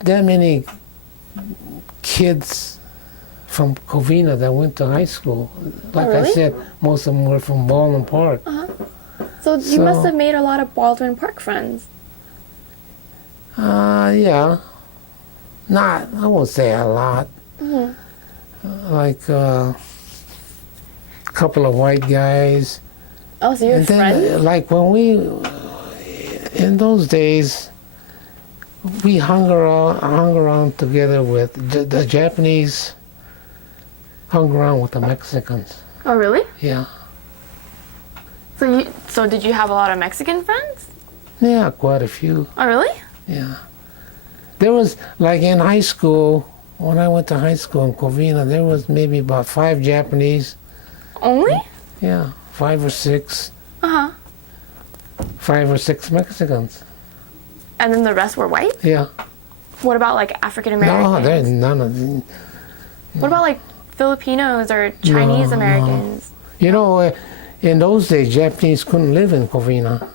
That many kids from Covina that went to high school. Like really? I said, most of them were from Baldwin Park. So you must have made a lot of Baldwin Park friends. Yeah. Not, I won't say a lot. Like a couple of white guys. Oh, so you're And then, friends? like when in those days, we hung around together with the Japanese, hung around with the Mexicans. Oh, really? Yeah. So did you have a lot of Mexican friends? Yeah, quite a few. Oh, really? Yeah. There was, like in high school, when I went to high school in Covina, there was maybe about 5 Japanese. Only? Yeah, 5 or 6. 5 or 6 Mexicans. And then the rest were white? Yeah. What about like African Americans? No, there's none of them. What about like Filipinos or Chinese Americans? You know, in those days, Japanese couldn't live in Covina.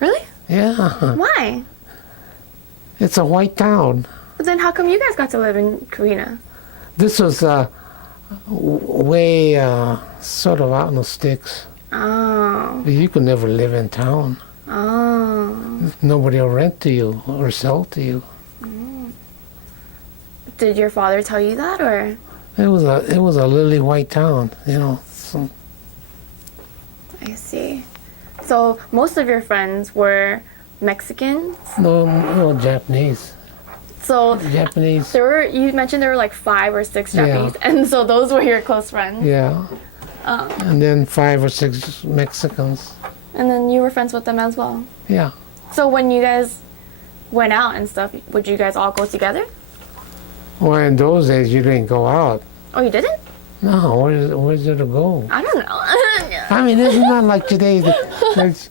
Really? Yeah. Why? It's a white town. But then how come you guys got to live in Covina? This was way sort of out in the sticks. Oh. You could never live in town. Oh. Nobody will rent to you or sell to you. Did your father tell you that, or? It was a lily white town, you know. So, I see. So most of your friends were Mexicans? no Japanese. So Japanese. you mentioned there were like 5 or 6 Japanese, and so those were your close friends? Yeah. And then 5 or 6 Mexicans. And then you were friends with them as well? Yeah. So when you guys went out and stuff, would you guys all go together? Well, in those days, you didn't go out. Oh, you didn't? No, where's there to go? I don't know. I mean, it's not like today that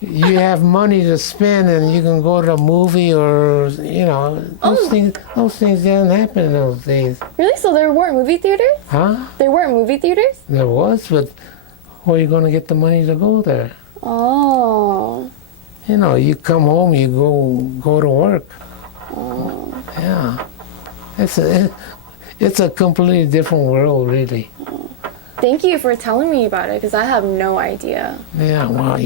you have money to spend and you can go to a movie or, you know, those things didn't happen in those days. Really? So there weren't movie theaters? Huh? There weren't movie theaters? There was, but where are you going to get the money to go there? Oh. You know, you come home, you go to work. Oh. Yeah. It's a completely different world, really. Thank you for telling me about it, because I have no idea. Yeah, well,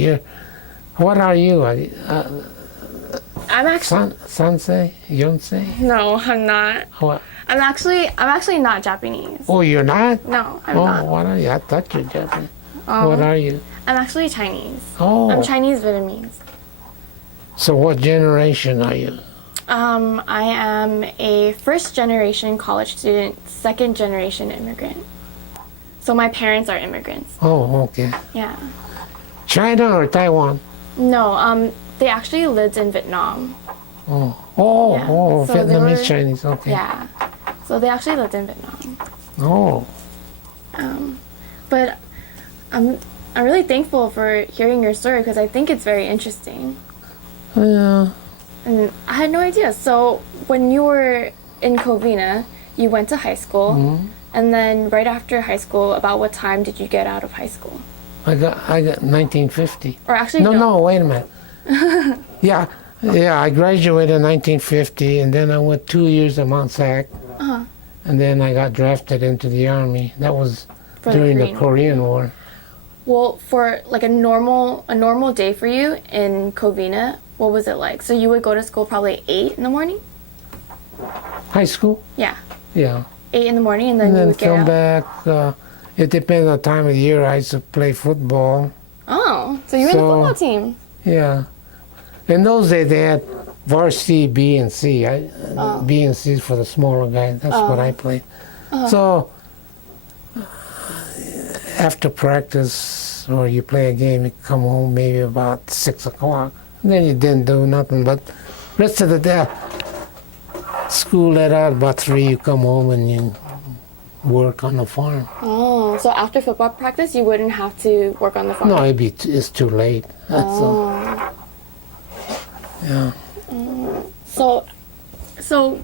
what are you? I'm actually... Sansei? Yonsei? No, I'm not. What? I'm actually not Japanese. Oh, you're not? No, I'm Oh, not. what are you? I thought you're Japanese. Oh. What are you? I'm actually Chinese. Oh. I'm Chinese Vietnamese. So what generation are you? I am a first-generation college student, second-generation immigrant. So my parents are immigrants. Oh, okay. Yeah. China or Taiwan? No, they actually lived in Vietnam. Oh, Yeah. So they Vietnamese were- Chinese, okay. Yeah. So they actually lived in Vietnam. Oh, But I'm really thankful for hearing your story, because I think it's very interesting. yeah. And I had no idea. So when you were in Covina, you went to high school, and then right after high school, about what time did you get out of high school? I got 1950. Or actually, No, wait a minute. yeah, I graduated in 1950, and then I went 2 years at Mount Sac, and then I got drafted into the Army. That was For the during the Korean Korean War. Well, for like a normal day for you in Covina, what was it like? So you would go to school probably 8 in the morning? High school? Yeah, Yeah. 8 in the morning, and then And you then would get come out. back. It depends on the time of the year. I used to play football. Oh, so you were in the So- football team. Yeah. In those days, they had varsity B and C. B and C is for the smaller guys. That's what I played. So after practice or you play a game, you come home maybe about 6 o'clock. Then you didn't do nothing. But rest of the day, school let out about 3. You come home and you work on the farm. Oh, so after football practice, you wouldn't have to work on the farm? No, it's too late. So, yeah. So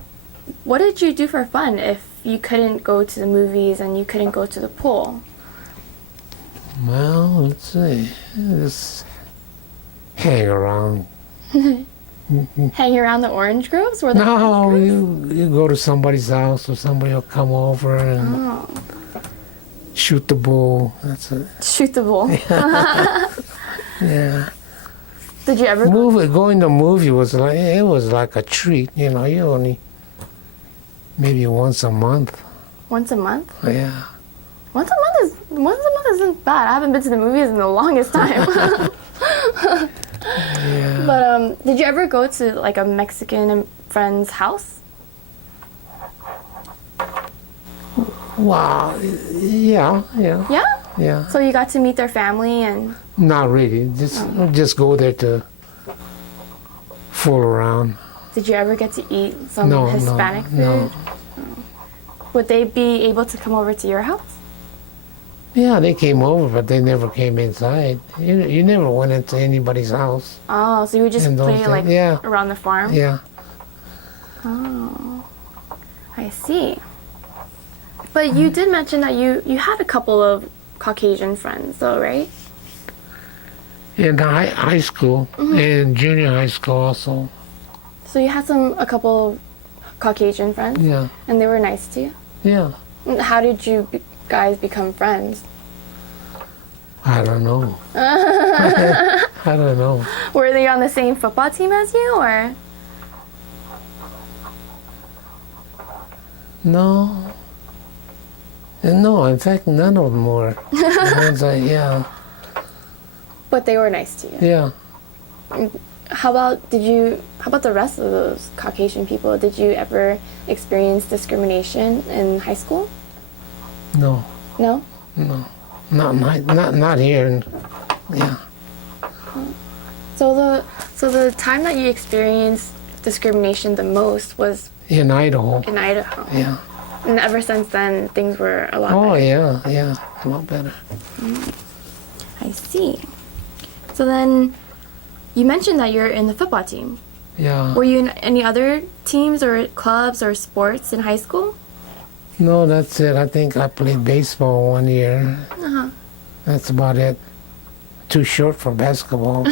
what did you do for fun if you couldn't go to the movies and you couldn't go to the pool? Well, let's see. Just hang around. hanging around the orange groves? Were there No, orange groves? you go to somebody's house or somebody will come over and Oh, shoot the bull. That's it. shoot the bull. Yeah. Did you ever? Going to movie was like a treat. You know, you only maybe once a month. Once a month? Yeah. Once a month isn't bad. I haven't been to the movies in the longest time. Yeah. But did you ever go to like a Mexican friend's house? Wow. Yeah. Yeah. Yeah. So you got to meet their family and. Not really. Just go there to fool around. Did you ever get to eat some No, Hispanic food? no. Would they be able to come over to your house? Yeah, they came over, but they never came inside. You never went into anybody's house. Oh, so you would just In those play days, like yeah. around the farm? Yeah. Oh, I see. But you did mention that you had a couple of Caucasian friends, though, right? In high school and junior high school also. So you had a couple of Caucasian friends, Yeah. and they were nice to you. Yeah. How did you guys become friends? I don't know. I don't know. Were they on the same football team as you, or? No. No, in fact, none of them were. The ones yeah. But they were nice to you. Yeah. How about the rest of those Caucasian people? Did you ever experience discrimination in high school? No. No? No. Not here. Yeah. So the time that you experienced discrimination the most was In Idaho. in Idaho. Yeah. And ever since then things were a lot Oh, better. yeah. A lot better. I see. So then you mentioned that you're in the football team. Yeah. Were you in any other teams or clubs or sports in high school? No, that's it. I think I played baseball one year. Uh-huh. That's about it. Too short for basketball.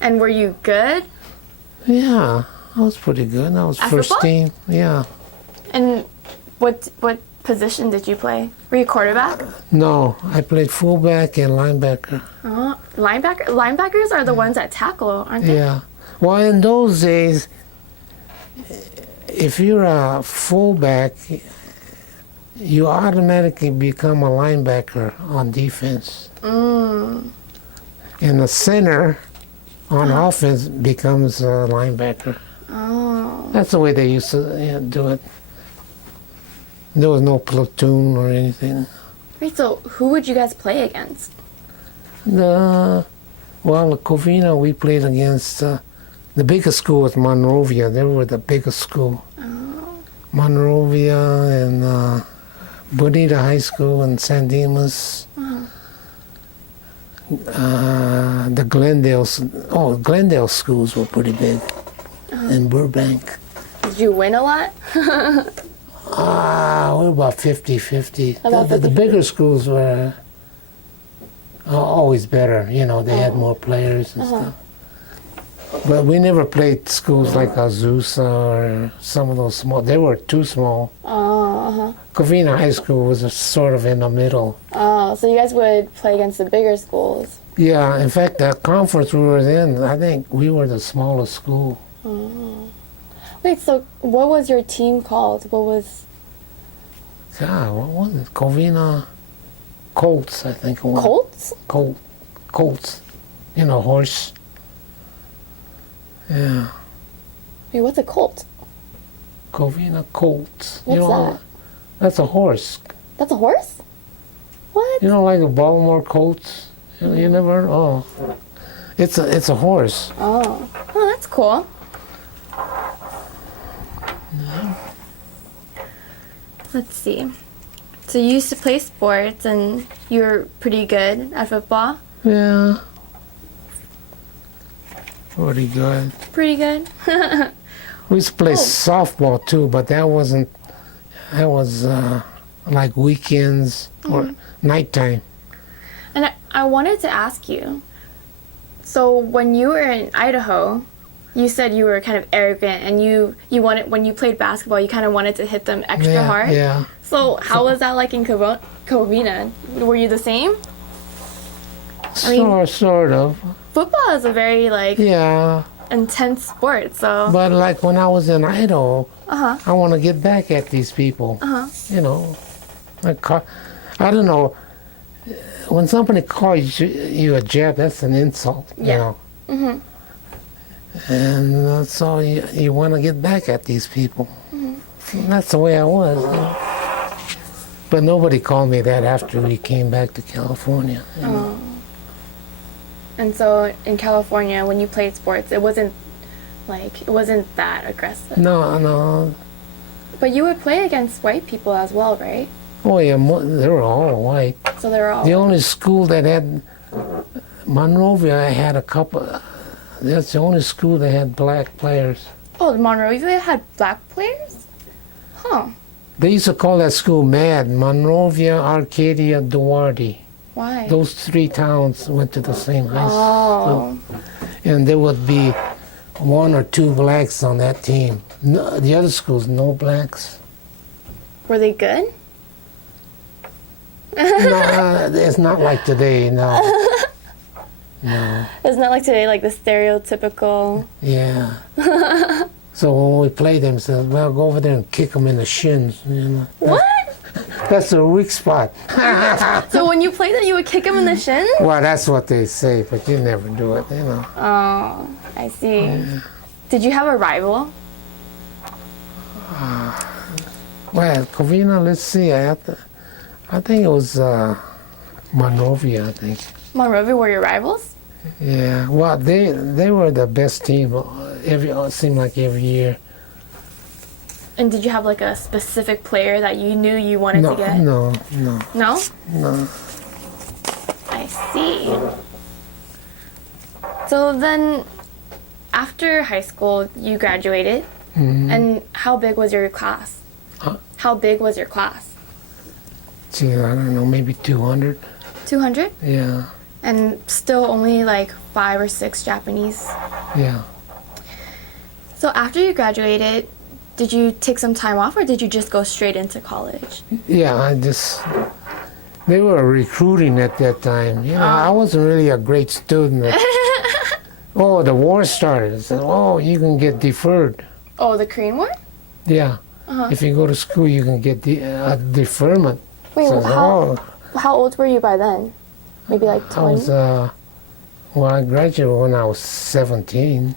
And were you good? Yeah, I was pretty good. I was At first football? team. Yeah. And what position did you play? Were you quarterback? No, I played fullback and linebacker. Linebacker? Linebackers are the ones that tackle, aren't they? Yeah. Well, in those days, if you're a fullback, you automatically become a linebacker on defense. Mm. And the center on offense becomes a linebacker. Oh. That's the way they used to do it. There was no platoon or anything. Wait, so who would you guys play against? At Covina, we played against the biggest school was Monrovia. They were the biggest school. Oh. Monrovia and Bonita High School and San Dimas. The Glendale schools were pretty big. In Burbank. Did you win a lot? We're about 50-50. About The bigger schools were always better. You know, they had more players and stuff. But we never played schools like Azusa or some of those small. They were too small. Oh, uh-huh. Covina High School was sort of in the middle. Oh, so you guys would play against the bigger schools. Yeah, in fact, the conference we were in, I think we were the smallest school. Oh. Wait, so what was your team called? What was... God, what was it? Covina Colts, I think it was. Colts? Colts. You know, horse. Yeah. Wait, what's a colt? Covina Colts. What's that? That's a horse. That's a horse? What? You know, like the Baltimore Colts? You never heard? Oh. It's a horse. Oh. Oh, that's cool. Let's see. So you used to play sports and you were pretty good at football? Yeah. Pretty good. Pretty good? We used to play softball too, but that was like weekends or nighttime. And I wanted to ask you, So when you were in Idaho, you said you were kind of arrogant and you wanted, when you played basketball, you kind of wanted to hit them extra Yeah, hard. yeah. So how was that like in Covina? Were you the same? I mean- Sort of. Football is a very like Yeah. intense sport, so But like when I was in Idaho, uh-huh. I want to get back at these people. Uh-huh. You know, I don't know. When somebody calls you a jab, that's an insult. Yeah. You know. Mm-hmm. And so you want to get back at these people. Mm-hmm. That's the way I was. You know? But nobody called me that after we came back to California. You know? Oh. And so in California, when you played sports, it wasn't that aggressive. No. But you would play against white people as well, right? Oh yeah, they were all white. So they were all. The only school that had Monrovia had a couple. That's the only school that had black players. Oh, Monrovia had black players? Huh. They used to call that school MAD, Monrovia, Arcadia, Duarte. Why? Those three towns went to the same high Oh. school. And there would be one or two blacks on that team. No, the other schools, no blacks. Were they good? No, it's not like today, no. No. It's not like today, like the stereotypical. Yeah. So when we played them, said, well, go over there and kick them in the shins. You know? What? That's a weak spot. So when you played them, you would kick them in the shin? Well, that's what they say, but you never do it, you know. Oh, I see. Yeah. Did you have a rival? Well, Covina, let's see. I think it was Monrovia, I think. Monrovia were your rivals? Yeah. Well, they were the best team. It seemed like every year. And did you have like a specific player that you knew you wanted to get? No. No? No. I see. So then, after high school, you graduated. Mhm. And how big was your class? Huh? How big was your class? Gee, I don't know, maybe 200. 200? Yeah. And still only like 5 or 6 Japanese. Yeah. So after you graduated, did you take some time off or did you just go straight into college? Yeah, they were recruiting at that time. You know, I wasn't really a great student. Oh, the war started. They said, oh, you can get deferred. Oh, the Korean War? Yeah. Uh-huh. If you go to school, you can get a deferment. Wait, So I said, oh, how old were you by then? Maybe like I 20? was, well, I graduated when I was 17.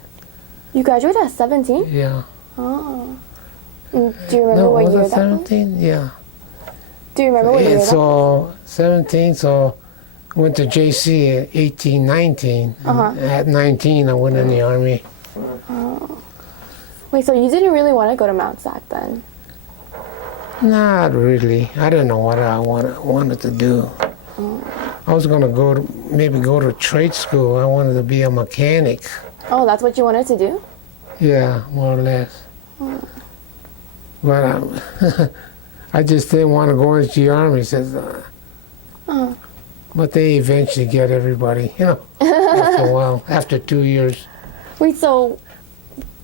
You graduated at 17? Yeah. Oh. And do you remember No, what was year it that was? 17? Yeah. Do you remember what year that was? So 17, so went to JC at 18, 19. And Uh-huh. at 19, I went in the Army. Wait, so you didn't really want to go to Mount Sac then? Not really. I didn't know what I wanted to do. I was going to maybe go to trade school. I wanted to be a mechanic. Oh, that's what you wanted to do? Yeah, more or less. But I just didn't want to go into the Army. Says, Uh-huh. but they eventually get everybody, you know, after a while, after 2 years. Wait, so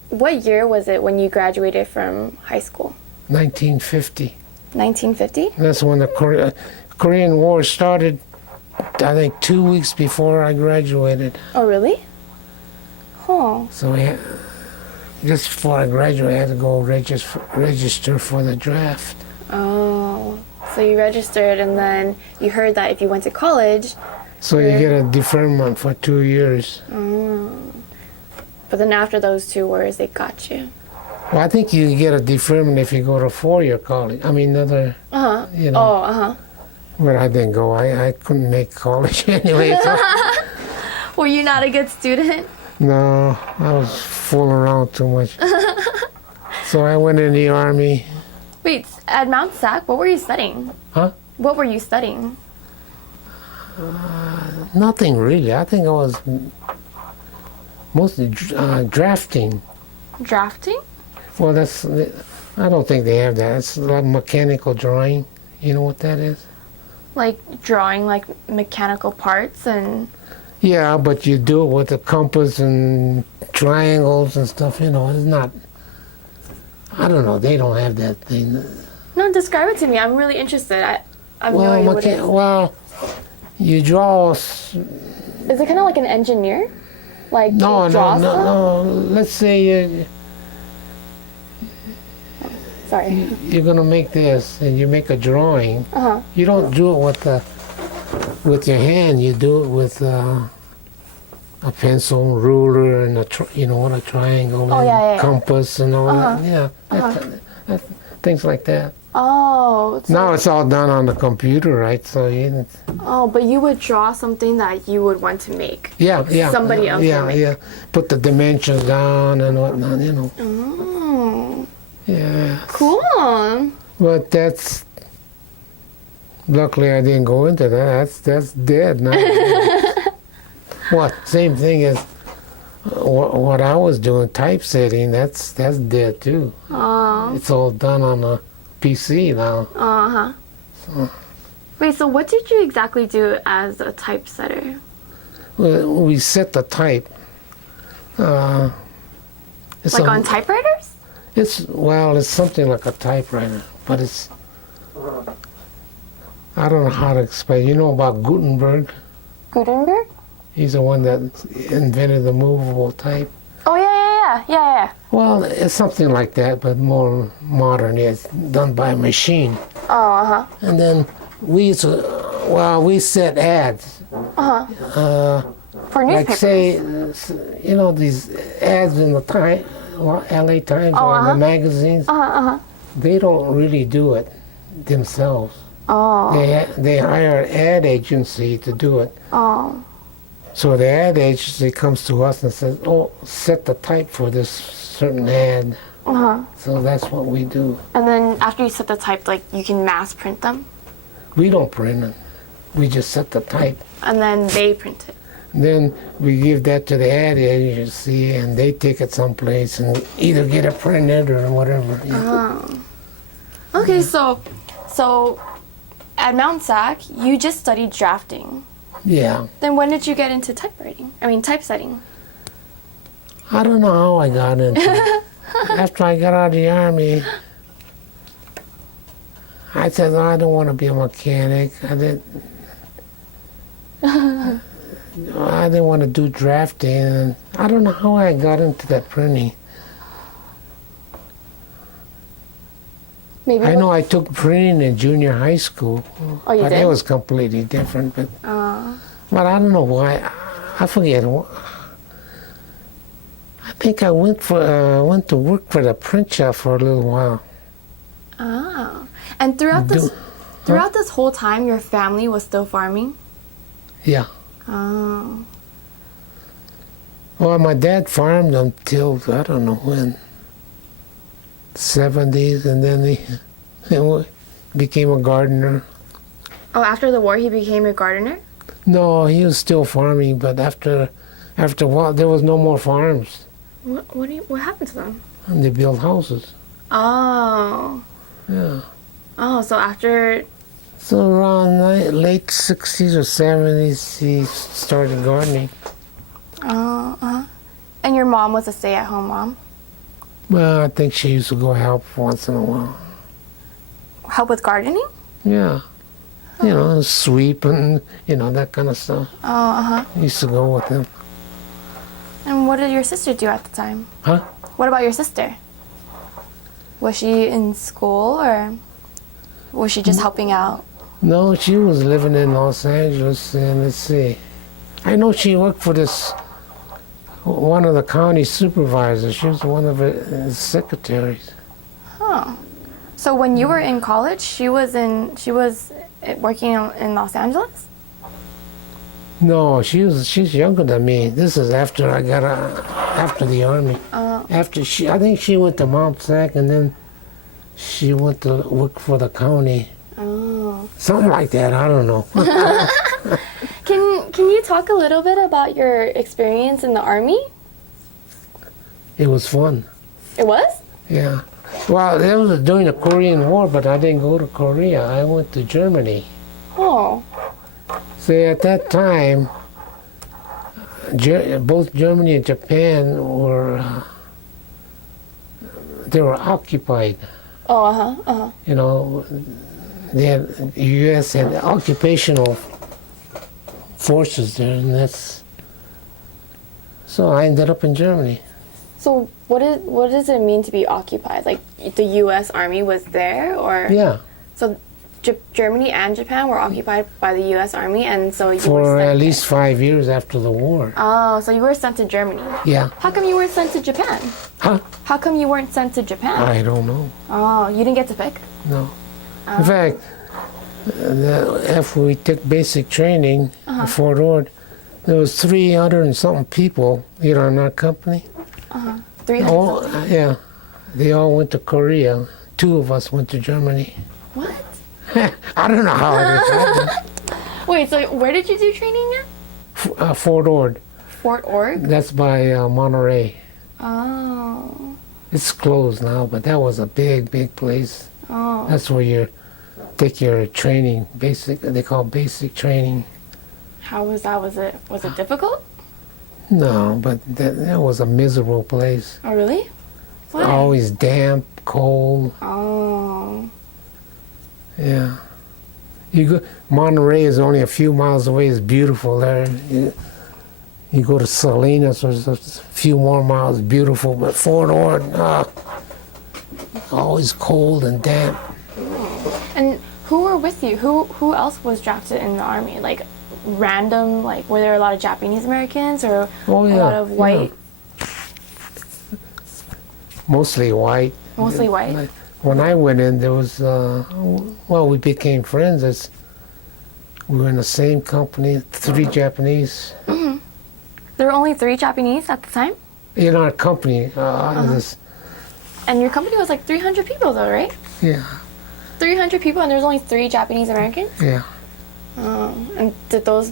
what year was it when you graduated from high school? 1950. 1950? That's when the Korean War started, I think 2 weeks before I graduated. Oh, really? Huh. So just before I graduated, I had to go register for the draft. Oh. So you registered and then you heard that if you went to college. So you get a deferment for 2 years. Oh. But then after those 2 years, they got you. Well, I think you get a deferment if you go to 4-year college. I mean, Uh-huh. you know. Oh, uh-huh. But I didn't go. I couldn't make college anyway. So, Were you not a good student? no, I was fooling around too much. So I went in the Army. Wait, at Mount Sac, what were you studying? Huh? What were you studying? Nothing really. I think I was mostly drafting. Drafting? Well, I don't think they have that. It's like mechanical drawing. You know what that is? Like drawing like mechanical parts and Yeah, but you do it with the compass and triangles and stuff, you know. It's not, I don't know, they don't have that thing. No, describe it to me. I'm really interested. I have no idea what it is. Well, you draw. Is it kind of like an engineer? Like No, you draw stuff? no. Let's say Sorry. you're gonna make this, and you make a drawing. Uh-huh. You don't do it with your hand. You do it with a pencil, ruler, and a triangle, Oh, and yeah. compass, and all Uh-huh. that. Yeah, things like that. Oh. So, Now it's all done on the computer, right? So but you would draw something that you would want to make. yeah. Somebody else will make. Yeah. Put the dimensions down and whatnot, you know. Oh. Yeah. Cool. But that's, luckily I didn't go into that. That's dead now. What? Same thing as what I was doing, typesetting. That's dead too. Oh. It's all done on a PC now. Uh-huh. So, Wait, so what did you exactly do as a typesetter? we set the type. It's Like on typewriters? It's something like a typewriter, but it's, I don't know how to explain. You know about Gutenberg? Gutenberg? He's the one that invented the movable type. Oh, yeah. Well, it's something like that, but more modern. It's done by a machine. Oh, uh-huh. And then we set ads. Uh-huh. For Like newspapers? say, these ads in the LA Times or in the magazines. Uh-huh. They don't really do it themselves. Oh. They hire an ad agency to do it. Oh. So the ad agency comes to us and says, "Oh, set the type for this certain ad." Uh-huh. So that's what we do. And then after you set the type, like, you can mass print them? We don't print it. We just set the type. And then they print it? Then we give that to the ad agency, and they take it someplace and either get it printed or whatever. Yeah. Oh. Okay, so at Mount Sac, you just studied drafting. Yeah. Then when did you get into typesetting? I don't know how I got into it. After I got out of the Army, I said, I don't want to be a mechanic. I didn't want to do drafting. And I don't know how I got into that printing. Maybe I know I took printing in junior high school. Oh, you but did? it was completely different. But I don't know why. I forget. I think I went to work for the print shop for a little while. Oh. And throughout this whole time, your family was still farming? Yeah. Oh. Well, my dad farmed until, I don't know when, 70s, and then he became a gardener. Oh, after the war, he became a gardener? No, he was still farming, but after a while, there was no more farms. What happened to them? And they built houses. Oh. Yeah. Oh, so after... So around late 60s or 70s, he started gardening. Oh, And your mom was a stay-at-home mom? Well, I think she used to go help once in a while. Help with gardening? Yeah. You know, sweep and, that kind of stuff. Oh, uh-huh. Used to go with him. And what did your sister do at the time? Huh? What about your sister? Was she in school or was she just helping out? No, she was living in Los Angeles, and let's see. I know she worked for one of the county supervisors. She was one of his secretaries. Huh. So when you were in college, she was working in Los Angeles? No, she's younger than me. This is after I got after the Army. I think she went to Mount Sac, and then she went to work for the county. Oh. Something like that. I don't know. Can you talk a little bit about your experience in the Army? It was fun. It was? Yeah. Well, it was during the Korean War, but I didn't go to Korea. I went to Germany. Oh. See, at that time, both Germany and Japan they were occupied. Oh, uh-huh. You know, the U.S. had occupational forces there, and so I ended up in Germany. So what does it mean to be occupied? Like the U.S. Army was there, or Yeah, so Germany and Japan were occupied by the U.S. Army, and so you were for sent at least 5 years after the war. Oh, so you were sent to Germany. Yeah. How come you weren't sent to Japan? Huh? How come you weren't sent to Japan? I don't know. Oh, you didn't get to pick? No. In fact, after we took basic training at Fort Ord, there was 300 and something people, in our company. 300. Oh, yeah. They all went to Korea. 2 of us went to Germany. What? I don't know how it happened. Wait, so where did you do training at? Fort Ord. Fort Ord? That's by Monterey. Oh. It's closed now, but that was a big, big place. Oh. That's where you take your training, they call basic training. How was that? Was it difficult? No, but that was a miserable place. Oh, really? Why? Always damp, cold. Oh. Yeah. Monterey is only a few miles away. It's beautiful there. You go to Salinas, there's a few more miles, beautiful. But Fort Ord, always cold and damp. And who were with you? Who else was drafted in the army? Like random, like were there a lot of Japanese Americans or a lot of white? Yeah. Mostly white. Mostly white. When I went in, there was, we became friends. We were in the same company, 3 Japanese. Mm-hmm. There were only 3 Japanese at the time? In our company. And your company was like 300 people though, right? Yeah. 300 people and there's only 3 Japanese Americans? Yeah. Oh, and did those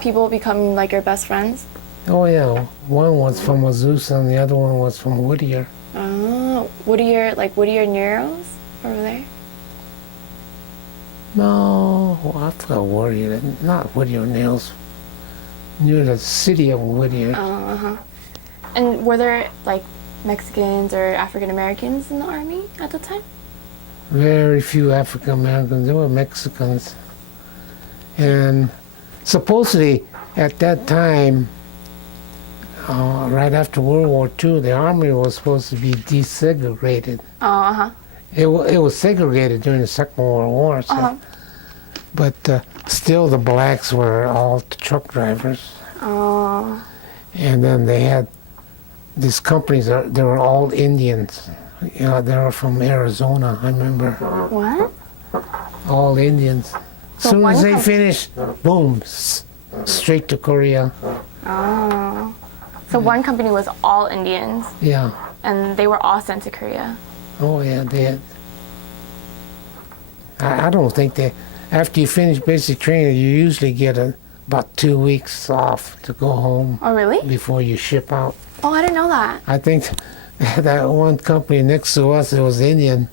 people become like your best friends? Oh, yeah. One was from Azusa and the other one was from Whittier. Oh, Whittier Neuros over there? No, I forgot Whittier. Not Whittier Nails. Near the city of Whittier. Oh, uh-huh. And were there like Mexicans or African Americans in the army at the time? Very few African Americans. There were Mexicans. And supposedly at that time, right after World War II, the army was supposed to be desegregated. Oh, uh-huh. It was segregated during the Second World War. So. Uh-huh. But still the blacks were all truck drivers. Oh. And then they had these companies, they were all Indians. They were from Arizona, I remember. What? All Indians. So Soon as they finished, boom, straight to Korea. Oh. So one company was all Indians. Yeah. And they were all sent to Korea. Oh, yeah, they had. I don't think after you finish basic training, you usually get about 2 weeks off to go home. Oh, really? Before you ship out. Oh, I didn't know that. I think that one company next to us, it was Indian,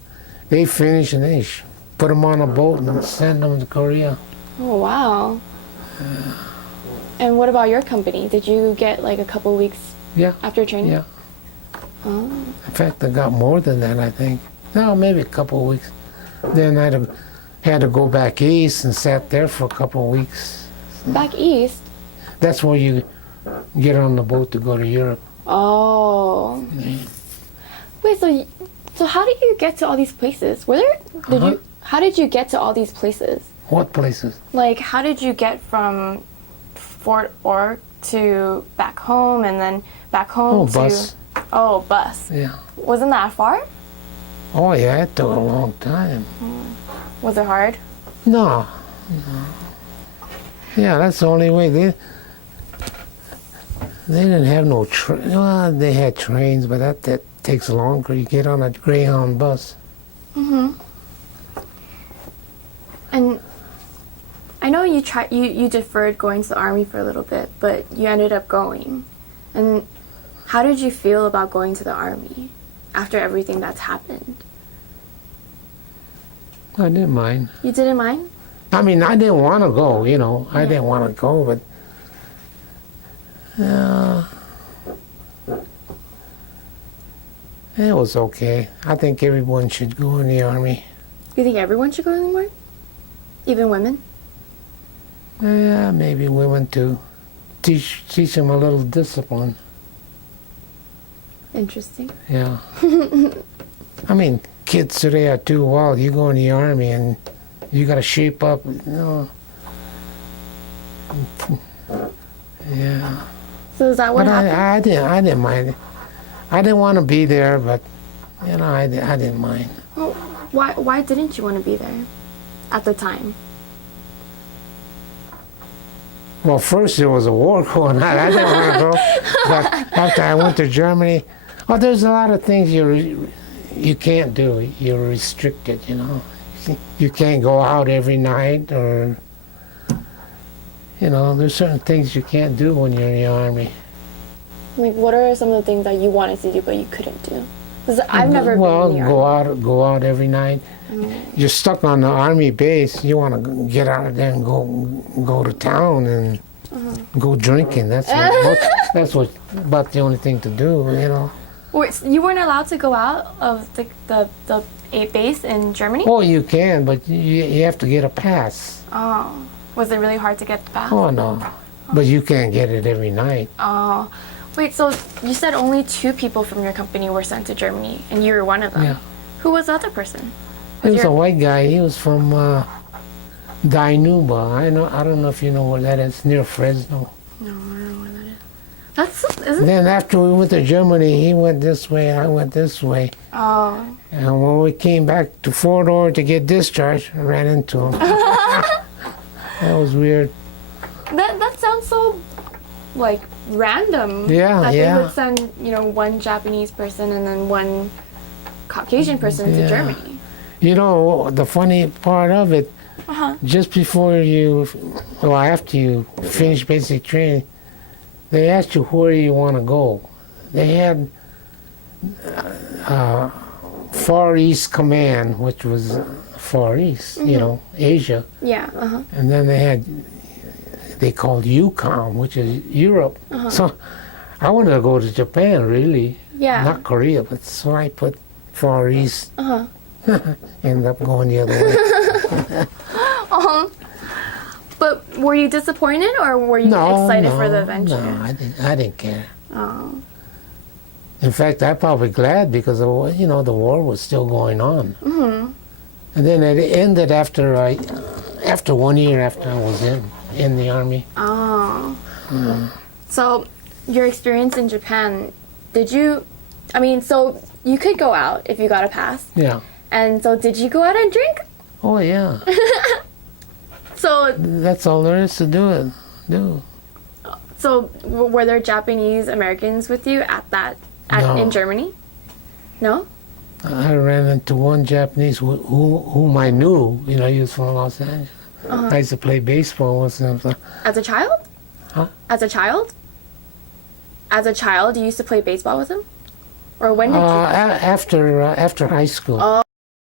they finished and they put them on a boat and sent them to Korea. Oh, wow. And what about your company? Did you get like a couple weeks after training? Yeah. Oh. In fact, I got more than that, I think. No, maybe a couple of weeks. Then I had to go back east and sat there for a couple of weeks. Back east? That's where you get on the boat to go to Europe. Oh. Wait, so how did you get to all these places? How did you get to all these places? What places? Like, how did you get from Fort Ord to back home and then back home to... Bus. Oh, bus. Yeah. Wasn't that far? Oh, yeah, it took a long time. Was it hard? No. Yeah, that's the only way. They didn't have no train. Well, they had trains, but that takes longer. You get on a Greyhound bus. Mm-hmm. And I know you deferred going to the army for a little bit, but you ended up going. And how did you feel about going to the army after everything that's happened? I didn't mind. You didn't mind? I mean, I didn't want to go, I didn't want to go, but It was okay. I think everyone should go in the Army. You think everyone should go anymore? Even women? Yeah, maybe women too. Teach them a little discipline. Interesting. Yeah. I mean, kids today are too wild. You go in the Army and you got to shape up. Yeah. So is that what But happened? I didn't mind it. I didn't want to be there, but I didn't mind. Well, why didn't you want to be there at the time? Well, first there was a war going on. I didn't want to go. But after I went to Germany, there's a lot of things you can't do. You're restricted, You can't go out every night, or there's certain things you can't do when you're in the Army. Like, what are some of the things that you wanted to do but you couldn't do? Because I've never been in the Army. Go out every night. You're stuck on the Army base. You want to get out of there and go to town and go drinking. That's about the only thing to do. Wait, so you weren't allowed to go out of the base in Germany? Oh, you can, but you have to get a pass. Oh, was it really hard to get the pass? Oh no, but you can't get it every night. Oh, wait. So you said only 2 people from your company were sent to Germany, and you were one of them. Yeah. Who was the other person? He was a white guy. He was from Dinuba. I don't know if you know where that is, near Fresno. No, I don't know where that is. Isn't Then after we went to Germany, he went this way and I went this way. Oh. And when we came back to Fort Ord to get discharged, I ran into him. That was weird. That sounds so, like, random. Yeah, that yeah. they would send, one Japanese person and then one Caucasian person to Yeah. Germany. The funny part of it, just before after you finish basic training, they asked you where you want to go. They had Far East Command, which was Far East, Asia. Yeah, And then they called UCOM, which is Europe. So I wanted to go to Japan, really. Yeah. Not Korea, but so I put Far East. Ended up going the other way. But were you disappointed or were you excited for the adventure? No, I didn't care. Oh. In fact, I'm probably glad because the war was still going on. And then it ended after 1 year after I was in the Army. Oh. So your experience in Japan, so you could go out if you got a pass. Yeah. And so did you go out and drink? Oh yeah. So That's all there is to do. So were there Japanese Americans with you No. in Germany? No? I ran into one Japanese whom I knew. He was from Los Angeles. I used to play baseball with him. As a child? Huh? As a child? As a child, you used to play baseball with him? Or when did you? After high school. Oh.